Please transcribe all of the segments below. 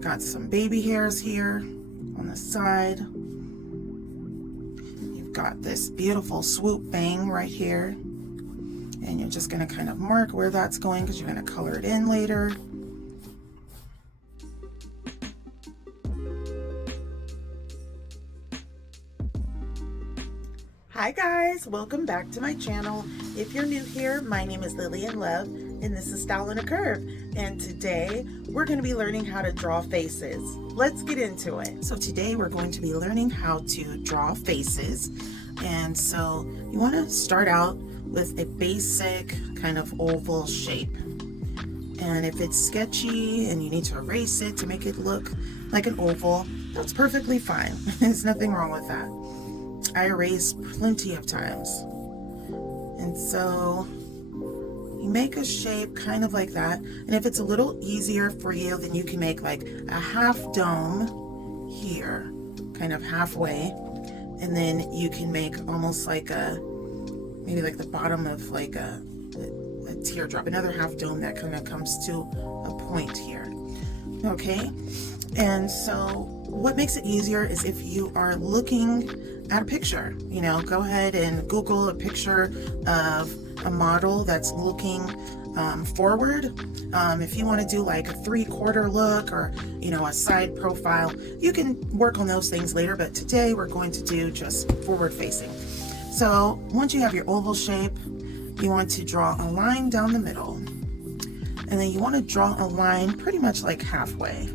Got some baby hairs here on the side. You've got this beautiful swoop bang right here. And you're just going to kind of mark where that's going because you're going to color it in later. Hi guys, welcome back to my channel. If you're new here, my name is Lillian Love and this is Style in a Curve. And today we're going to be learning how to draw faces. Let's get into it. So today we're going to be learning how to draw faces. And so you want to start out with a basic kind of oval shape. And if it's sketchy and you need to erase it to make it look like an oval, that's perfectly fine. There's nothing wrong with that. I erase plenty of times. And so you make a shape kind of like that. And if it's a little easier for you, then you can make like a half dome here, kind of halfway. And then you can make almost like maybe like the bottom of like a teardrop, another half dome that kind of comes to a point here. Okay. And so what makes it easier is if you are looking at a picture, you know, go ahead and Google a picture of a model that's looking forward. If you want to do like a 3/4 look or, you know, a side profile, you can work on those things later, but today we're going to do just forward facing. So once you have your oval shape, you want to draw a line down the middle, and then you want to draw a line pretty much like halfway.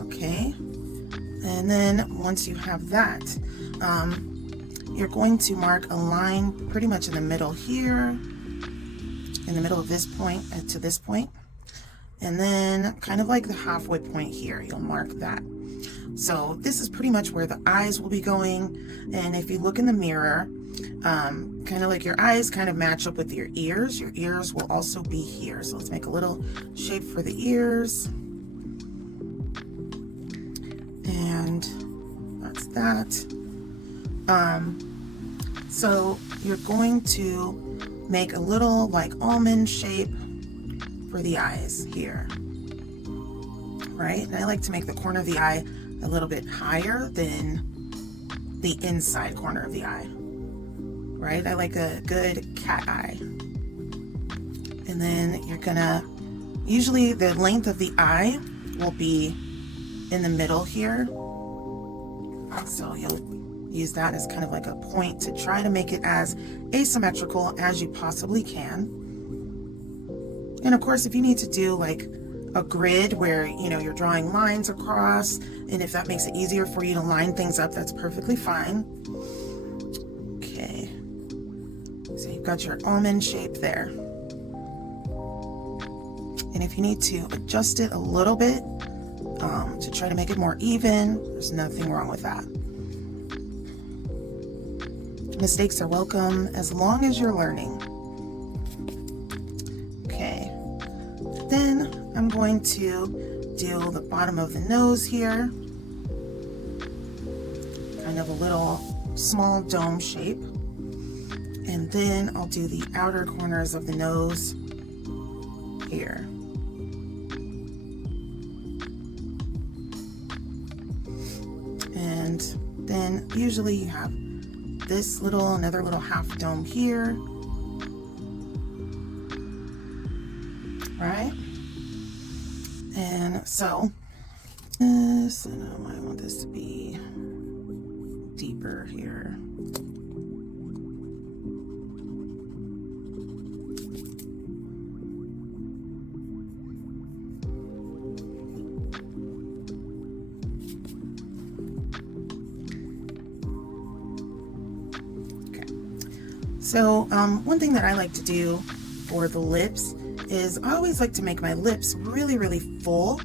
Okay, and then once you have that, you're going to mark a line pretty much in the middle here, in the middle of this point to this point, and then kind of like the halfway point here, you'll mark that. So this is pretty much where the eyes will be going. And if you look in the mirror, kind of like your eyes kind of match up with your ears will also be here. So let's make a little shape for the ears. And that's that. So you're going to make a little like almond shape for the eyes here, right? And I like to make the corner of the eye a little bit higher than the inside corner of the eye, right? I like a good cat eye. And then you're gonna, usually the length of the eye will be in the middle here. So you'll use that as kind of like a point to try to make it as asymmetrical as you possibly can. And of course, if you need to do like a grid where, you know, you're drawing lines across, and if that makes it easier for you to line things up, that's perfectly fine. Okay, so you've got your almond shape there. And if you need to adjust it a little bit to try to make it more even, there's nothing wrong with that. Mistakes are welcome as long as you're learning. Okay, then I'm going to do the bottom of the nose here, kind of a little small dome shape, and then I'll do the outer corners of the nose here. And then usually you have this little, another little half dome here, right? And so I want this to be deeper here. Okay. So one thing that I like to do for the lips is I always like to make my lips really, really full.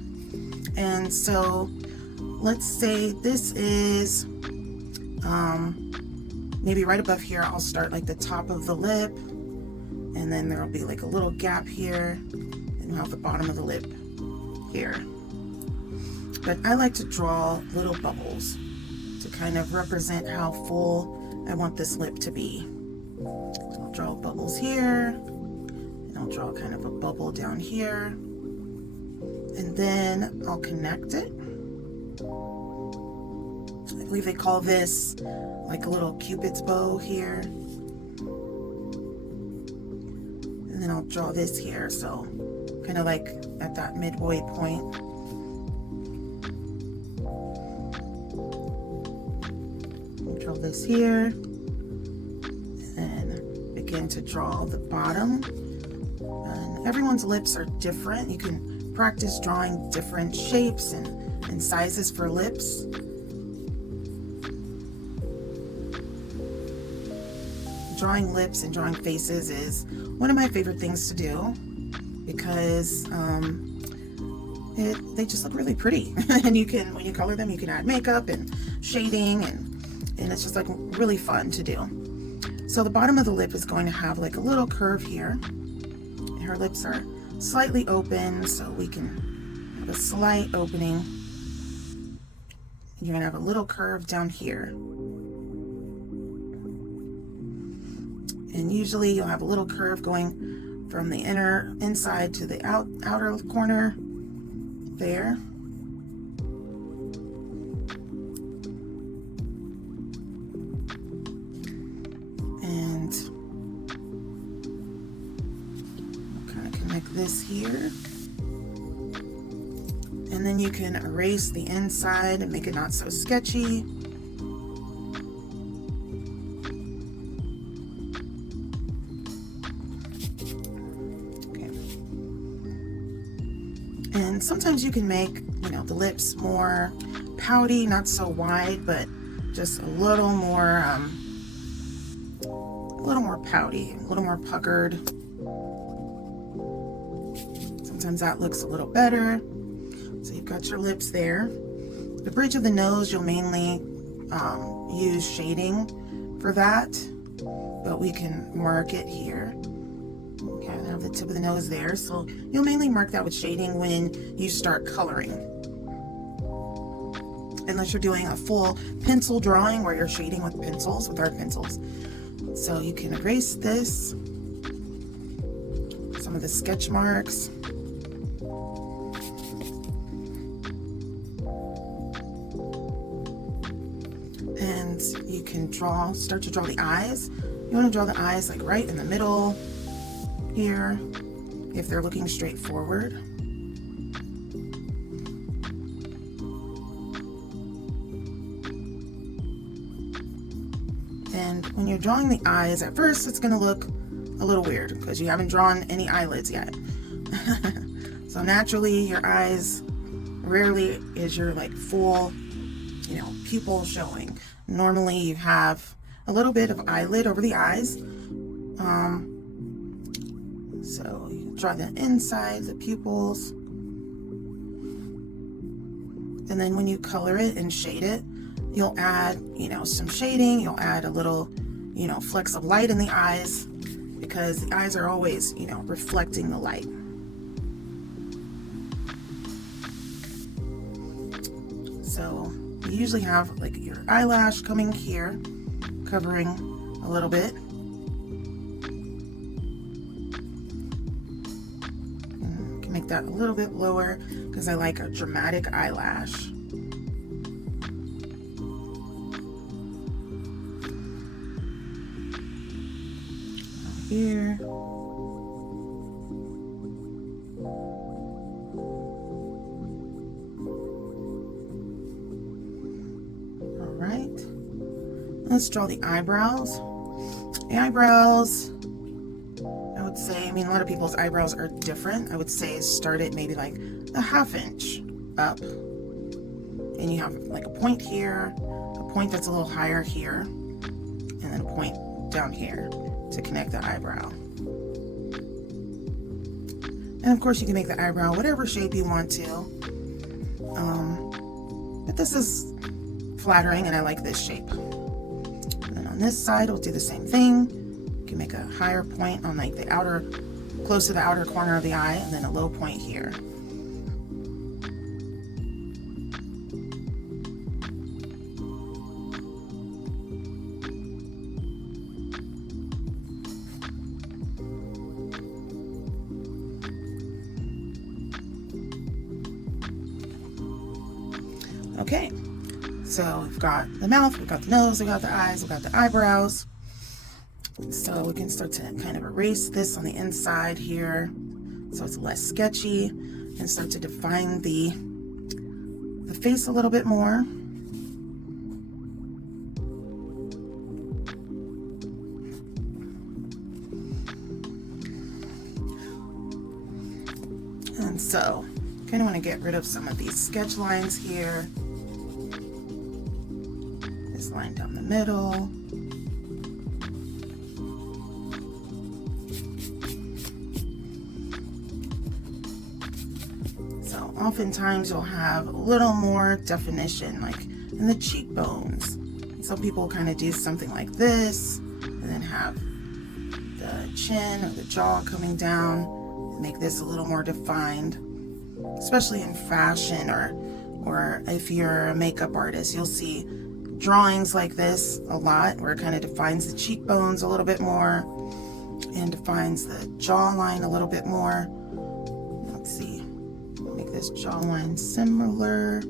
And so let's say this is maybe right above here. I'll start like the top of the lip, and then there'll be like a little gap here, and we'll have the bottom of the lip here. But I like to draw little bubbles to kind of represent how full I want this lip to be. So I'll draw bubbles here, and I'll draw kind of a bubble down here, and then I'll connect it. I believe they call this like a little Cupid's bow here. And then I'll draw this here, so kind of like at that midway point. I'll draw this here, and begin to draw the bottom. And everyone's lips are different. You can practice drawing different shapes and sizes for lips. Drawing lips and drawing faces is one of my favorite things to do because they just look really pretty. And you can, when you color them, you can add makeup and shading, and it's just like really fun to do. So the bottom of the lip is going to have like a little curve here. Her lips are slightly open, so we can have a slight opening. You're gonna have a little curve down here. And usually you'll have a little curve going from the inside to the outer corner there. And I'll kind of connect this here. And then you can erase the inside and make it not so sketchy. And sometimes you can make, the lips more pouty, not so wide, but just a little more pouty, a little more puckered. Sometimes that looks a little better. So you've got your lips there. The bridge of the nose, you'll mainly use shading for that, but we can mark it here. Okay, I have the tip of the nose there, so you'll mainly mark that with shading when you start coloring. Unless you're doing a full pencil drawing where you're shading with pencils, with art pencils. So you can erase this, some of the sketch marks. And you can start to draw the eyes. You want to draw the eyes like right in the middle here, if they're looking straight forward. And when you're drawing the eyes, at first it's going to look a little weird because you haven't drawn any eyelids yet. So naturally your eyes, rarely is your like full, pupil showing. Normally you have a little bit of eyelid over the eyes. So you draw the inside, the pupils. And then when you color it and shade it, you'll add, some shading. You'll add a little, flecks of light in the eyes because the eyes are always, reflecting the light. So you usually have like your eyelash coming here, covering a little bit. And can make that a little bit lower because I like a dramatic eyelash. Here. All right. Let's draw the eyebrows. The eyebrows, I would say, a lot of people's eyebrows are different. I would say start it maybe like a 1/2 inch up. And you have like a point here, a point that's a little higher here, and then a point down here to connect the eyebrow. And of course you can make the eyebrow whatever shape you want to. But this is flattering and I like this shape. And then on this side we'll do the same thing. You can make a higher point on like the outer, close to the outer corner of the eye, and then a low point here. Okay, so we've got the mouth, we've got the nose, we've got the eyes, we've got the eyebrows. So we can start to kind of erase this on the inside here so it's less sketchy, and start to define the face a little bit more. And so kind of want to get rid of some of these sketch lines here. This line down the middle. So oftentimes you'll have a little more definition, like in the cheekbones. Some people kind of do something like this, and then have the chin or the jaw coming down, and make this a little more defined. Especially in fashion, or if you're a makeup artist, you'll see drawings like this a lot, where it kind of defines the cheekbones a little bit more and defines the jawline a little bit more. Let's see, make this jawline similar.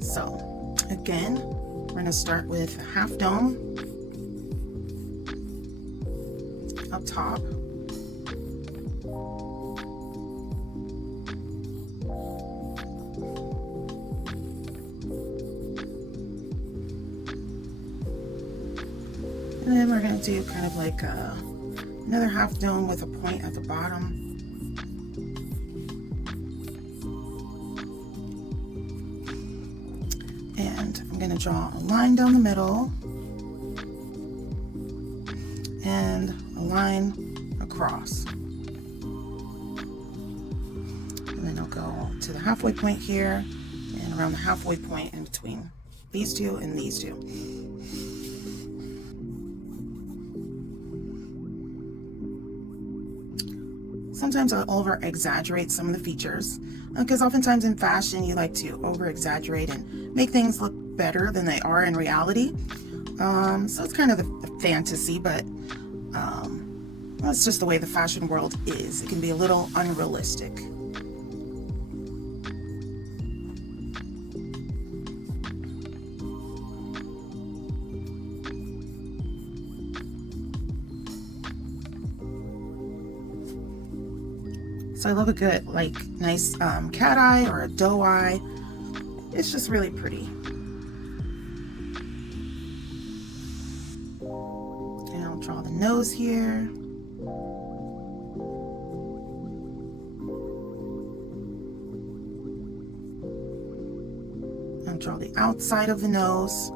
So again, we're going to start with a half dome up top. And then we're going to do kind of like another half dome with a point at the bottom. And I'm going to draw a line down the middle and a line across. And then I'll go to the halfway point here and around the halfway point in between these two and these two. Sometimes I'll over exaggerate some of the features, because oftentimes in fashion you like to over exaggerate and make things look better than they are in reality. So it's kind of the fantasy, but that's just the way the fashion world is. It can be a little unrealistic. So I love a good, like, nice cat eye or a doe eye. It's just really pretty. And I'll draw the nose here. I'll draw the outside of the nose.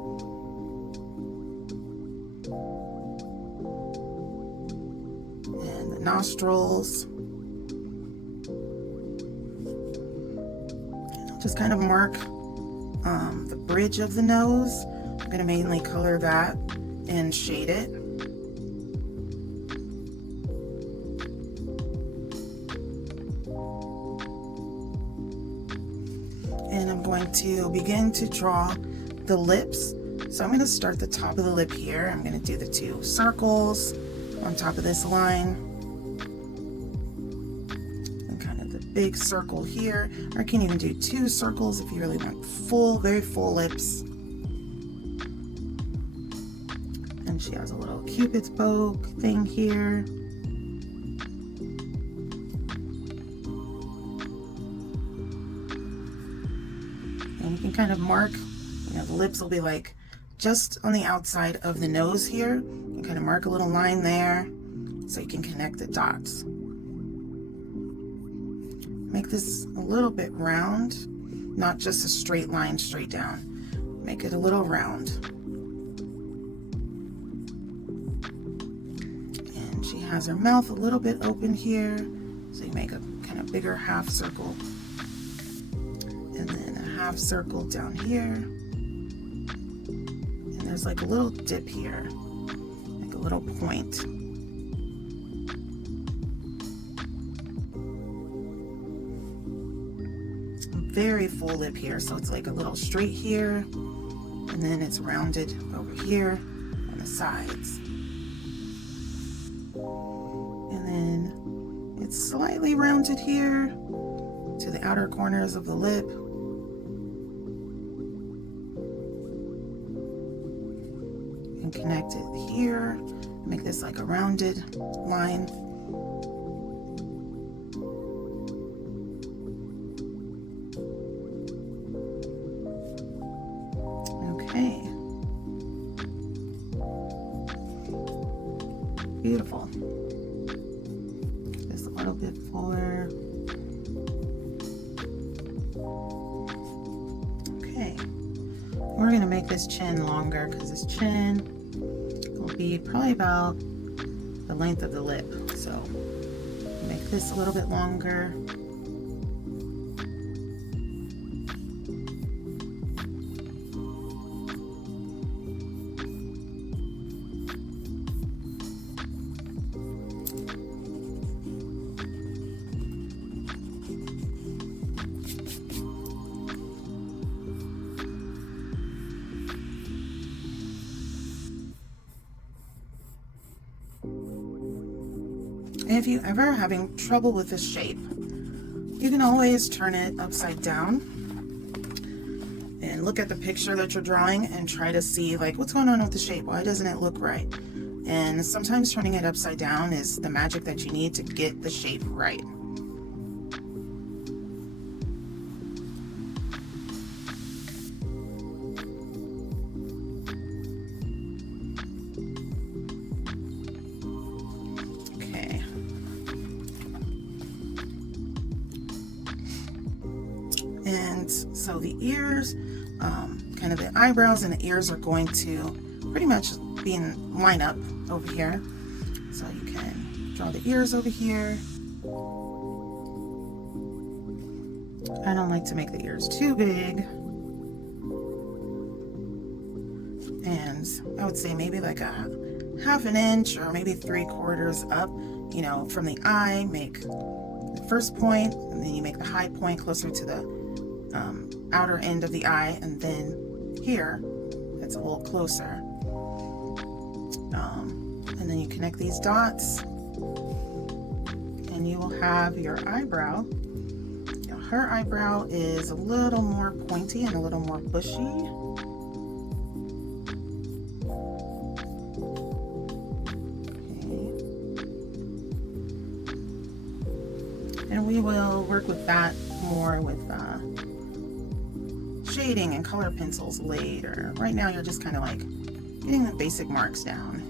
And the nostrils. Just kind of mark the bridge of the nose. I'm going to mainly color that and shade it. And I'm going to begin to draw the lips. So I'm going to start the top of the lip here. I'm going to do the two circles on top of this line. Big circle here, or I can even do two circles if you really want full, very full lips. And she has a little cupid's bow thing here. And you can kind of mark, the lips will be like just on the outside of the nose here. You kind of mark a little line there so you can connect the dots. Make this a little bit round, not just a straight line straight down. Make it a little round. And she has her mouth a little bit open here, so you make a kind of bigger half circle. And then a half circle down here. And there's like a little dip here, like a little point. Very full lip here, so it's like a little straight here, and then it's rounded over here on the sides, and then It's slightly rounded here to the outer corners of the lip. And connect it here. Make this like a rounded line. Okay. Beautiful. Just a little bit fuller. Okay. We're going to make this chin longer because this chin will be probably about the length of the lip. So make this a little bit longer. If you ever having trouble with this shape, you can always turn it upside down and look at the picture that you're drawing and try to see like what's going on with the shape. Why doesn't it look right? And sometimes turning it upside down is the magic that you need to get the shape right. And so the ears, kind of the eyebrows and the ears are going to pretty much be in line up over here. So you can draw the ears over here. I don't like to make the ears too big. And I would say maybe like a ½ an inch or maybe 3/4 up, you know, from the eye. Make the first point, and then you make the high point closer to the outer end of the eye, and then here it's a little closer, and then you connect these dots and you will have your eyebrow. Now, her eyebrow is a little more pointy and a little more bushy. Okay. And we will work with that more with shading and color pencils later. Right now you're just kind of like getting the basic marks down.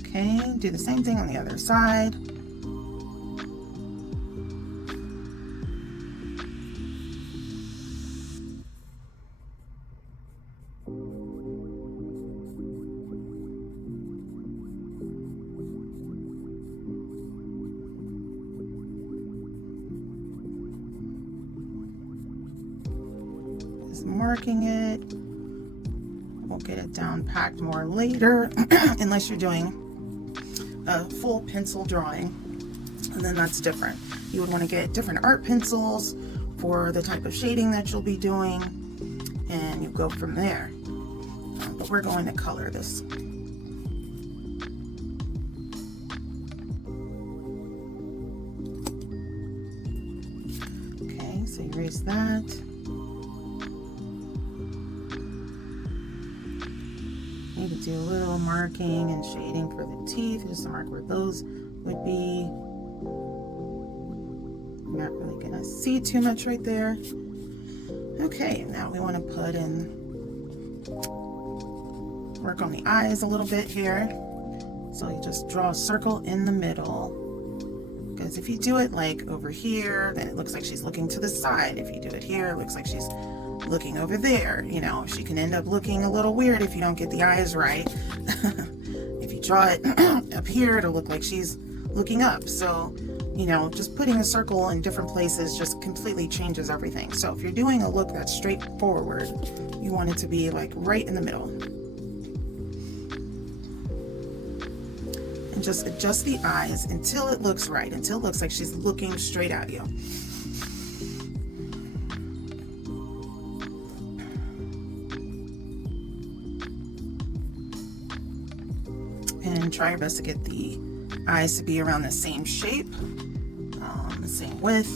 Okay, do the same thing on the other side. Marking it. We'll get it down packed more later unless you're doing a full pencil drawing, and then that's different. You would want to get different art pencils for the type of shading that you'll be doing, and you go from there. But we're going to color this. Okay, so erase that. Maybe do a little marking and shading for the teeth, just to mark where those would be. I'm not really gonna see too much right there. Okay, now we want to put in, work on the eyes a little bit here. So you just draw a circle in the middle. Because if you do it like over here, then it looks like she's looking to the side. If you do it here, it looks like she's looking over there. You know, she can end up looking a little weird if you don't get the eyes right. If you draw it up here, it'll look like she's looking up. So, you know, just putting a circle in different places just completely changes everything. So if you're doing a look that's straightforward, you want it to be like right in the middle. And just adjust the eyes until it looks right, until it looks like she's looking straight at you. and try your best to get the eyes to be around the same shape, the same width.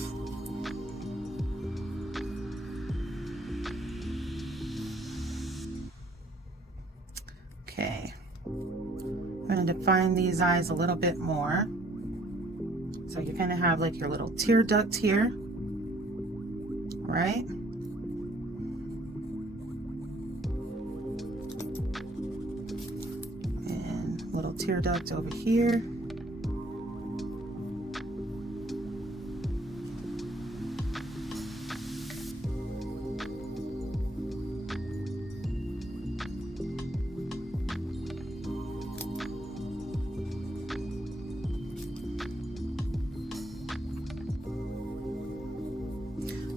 Okay, I'm going to define these eyes a little bit more. So you're going to have like your little tear duct here, right? And little tear duct over here.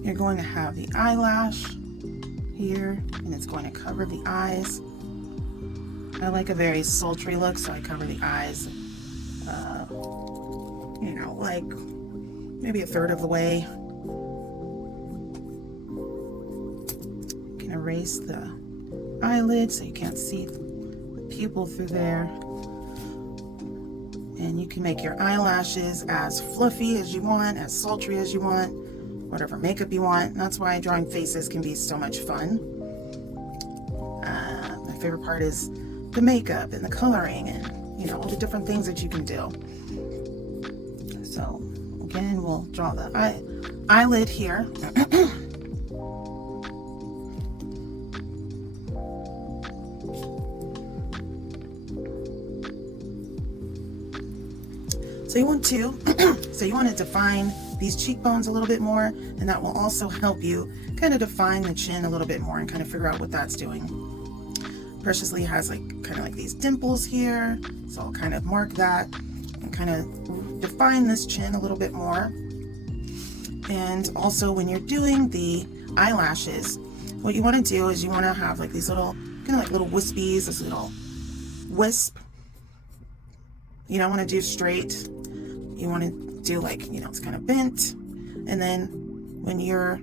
You're going to have the eyelash here, and it's going to cover the eyes. I like a very sultry look, so I cover the eyes, you know, like maybe a third of the way. You can erase the eyelid so you can't see the pupil through there. And you can make your eyelashes as fluffy as you want, as sultry as you want, whatever makeup you want. And that's why drawing faces can be so much fun. My favorite part is the makeup and the coloring and, you know, all the different things that you can do. So again, we'll draw the eyelid here. So you want to define these cheekbones a little bit more, and that will also help you kind of define the chin a little bit more and kind of figure out what that's doing. Preciously has like kind of like these dimples here, so I'll kind of mark that and kind of define this chin a little bit more. And also when you're doing the eyelashes, what you want to do is you want to have like these little kind of like little wispies, this little wisp. You don't want to do straight. You want to do like, you know, it's kind of bent. And then when you're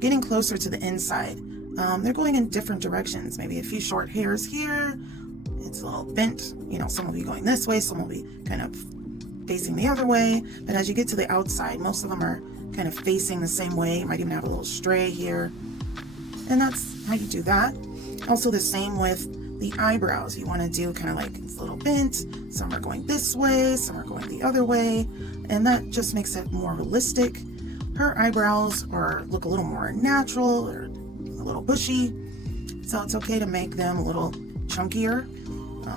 getting closer to the inside, they're going in different directions. Maybe a few short hairs here. It's a little bent. You know, some will be going this way, some will be kind of facing the other way. But as you get to the outside, most of them are kind of facing the same way. You might even have a little stray here. And that's how you do that. Also the same with the eyebrows. You want to do kind of like it's a little bent. Some are going this way, some are going the other way. And that just makes it more realistic. Her eyebrows look a little more natural or a little bushy. So it's okay to make them a little chunkier.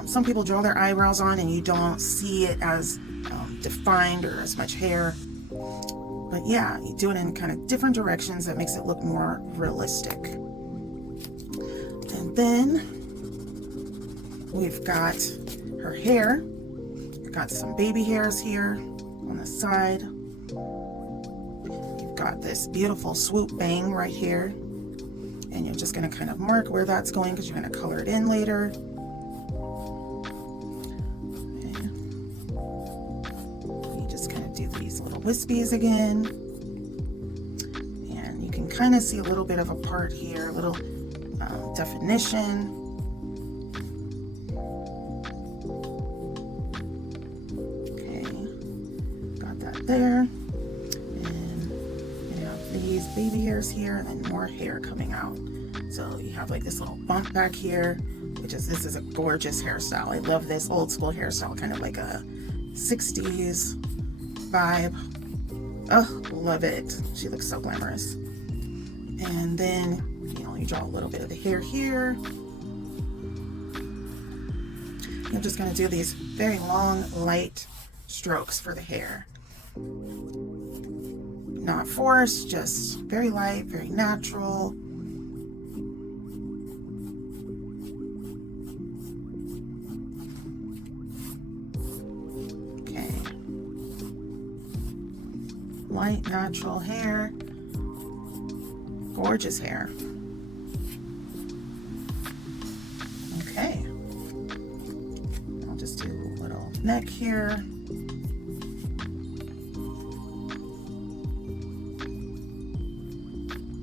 Some people draw their eyebrows on and you don't see it as defined or as much hair. But yeah, you do it in kind of different directions. That makes it look more realistic. And then we've got her hair. We've got some baby hairs here on the side. You've got this beautiful swoop bang right here. And you're just going to kind of mark where that's going because you're going to color it in later. And you just kind of do these little wispies again. And you can kind of see a little bit of a part here, a little definition. Okay, got that there. And you have these baby hairs here and then more hair coming out. So you have like this little bump back here, this is a gorgeous hairstyle. I love this old school hairstyle, kind of like a 60s vibe. Oh, love it. She looks so glamorous. And then, you know, you draw a little bit of the hair here. I'm just going to do these very long, light strokes for the hair. Not forced, just very light, very natural. Okay. Light, natural hair. Gorgeous hair. Okay. I'll just do a little neck here.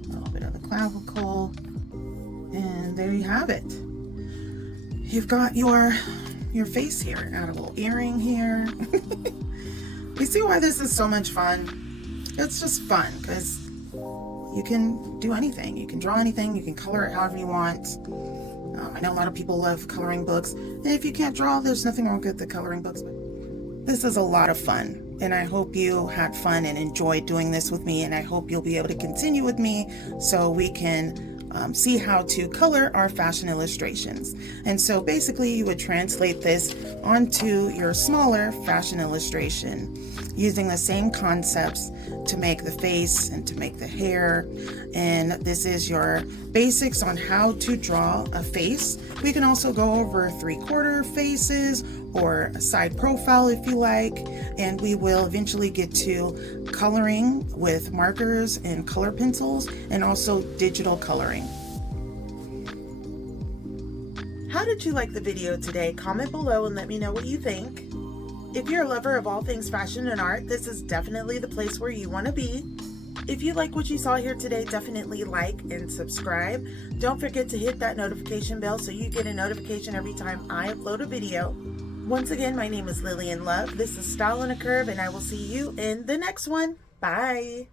A little bit of the clavicle. And there you have it. You've got your your face here. Add a little earring here. You see why this is so much fun? It's just fun because you can do anything. You can draw anything. You can color it however you want. I know a lot of people love coloring books. And if you can't draw, there's nothing wrong with the coloring books. But this is a lot of fun. And I hope you had fun and enjoyed doing this with me. And I hope you'll be able to continue with me so we can see how to color our fashion illustrations. And so basically you would translate this onto your smaller fashion illustration using the same concepts to make the face and to make the hair. And this is your basics on how to draw a face. We can also go over 3/4 faces or a side profile if you like, and we will eventually get to coloring with markers and color pencils and also digital coloring. How did you like the video today? Comment below and let me know what you think. If you're a lover of all things fashion and art, this is definitely the place where you want to be. If you like what you saw here today, definitely like and subscribe. Don't forget to hit that notification bell so you get a notification every time I upload a video. Once again, my name is Lillian Love. This is Style on a Curve, and I will see you in the next one. Bye.